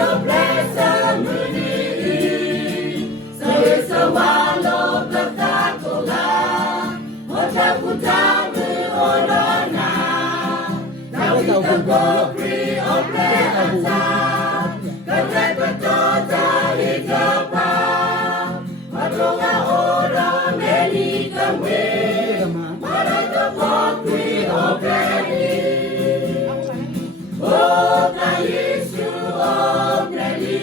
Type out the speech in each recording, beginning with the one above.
your blessed muni. Sawalo Bakakola. Motakutamu Orona. Tawitako Pri Obreta. Katakatota Hijapa. Matonga Ora Melikawe. Maratako Pri Obreti. Oh, Yesu Obreti.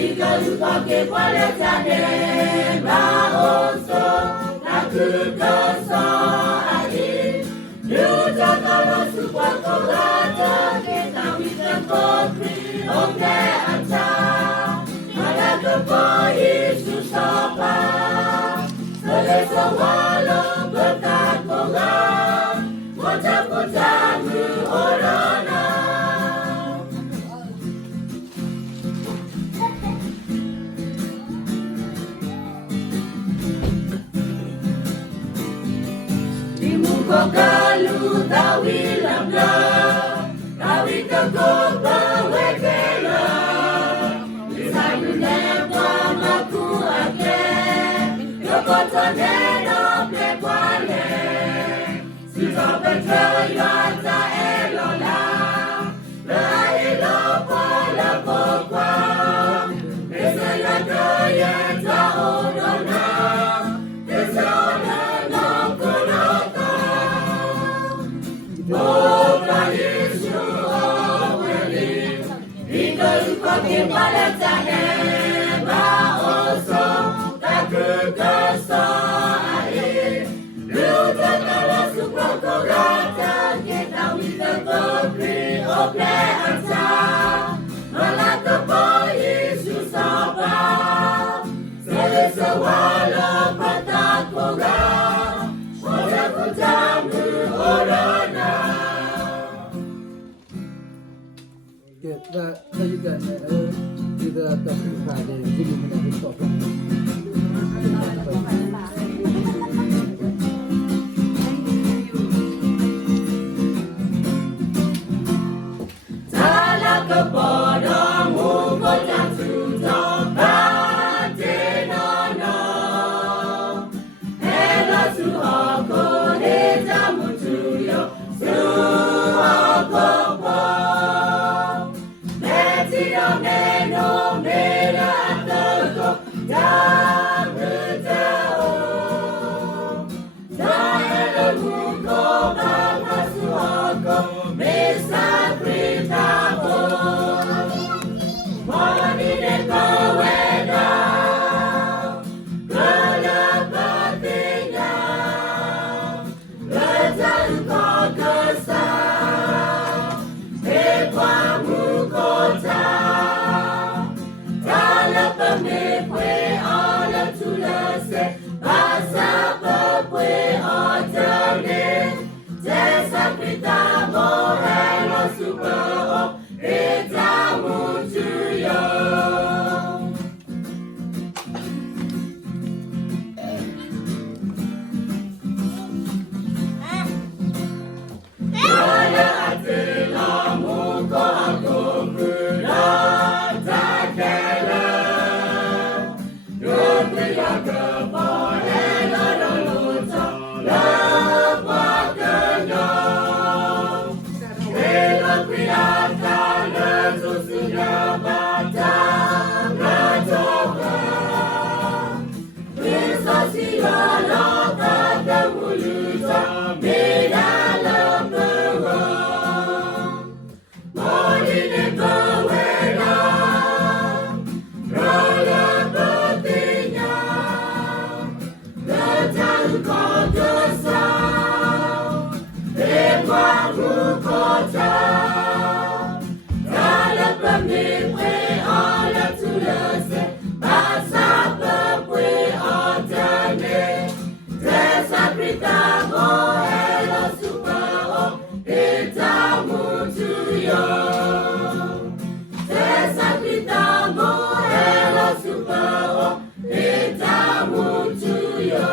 Ikazupake Paletane. Baoso. Nakukoso Adi. Yutakalo Supakolata. Ketawitako Pri Obreta. Malakapo Yesu Sopa. Sawalo Bakakola. Motakutamu Orona. Kogalu tawilabla, tawikakopa wekela. Isayune kwa maku ake, yokotoneno plekwale. Sizo petro yata elola, la ilopa la pokwa. Ese yato yeta orona, ese orona kolota. Oh, Yesu Obreti, Ikazupake Paletane. Baoso, Takukoso Adi. Yutakalo Supakolata. Ketawitako Pri Obreta. Malakapo Yesu Sopa. Sawalo Bakakola. Motakutamu Orona. Kita juga kita terbuka dari sini menjadi topik. Talakapodomu kojatuto batenono. Elo suhoko nejamutuyo suhokopo. Metiro meno mera atoko damutao. Daelo muko baba suhoko mesa pritao. Monine koweda kalapatinya. Betal kokasa Ekwa mukota. Talapamepwe ala tulase. Basa papwe otane. Tesa pritamo elo supao. Itamu tuyo. Kaya atila muko akumpula takela. Yotiya kapore loroluto lapakanya. Elo pirata lezusunya batang ratoka. Prisosio loka temuluta midala pewa. Monine kowela rola petinya. Betal kokosa Ekwa mukota. Talapamepwe ala tulase. Basa papwe otane. Tesa pritamo elo supao. Itamu tuyo. Tesa pritamo elo supao. Itamu tuyo.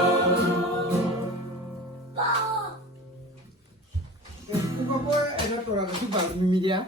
Kung ako, ano to lang, si Barmi Media.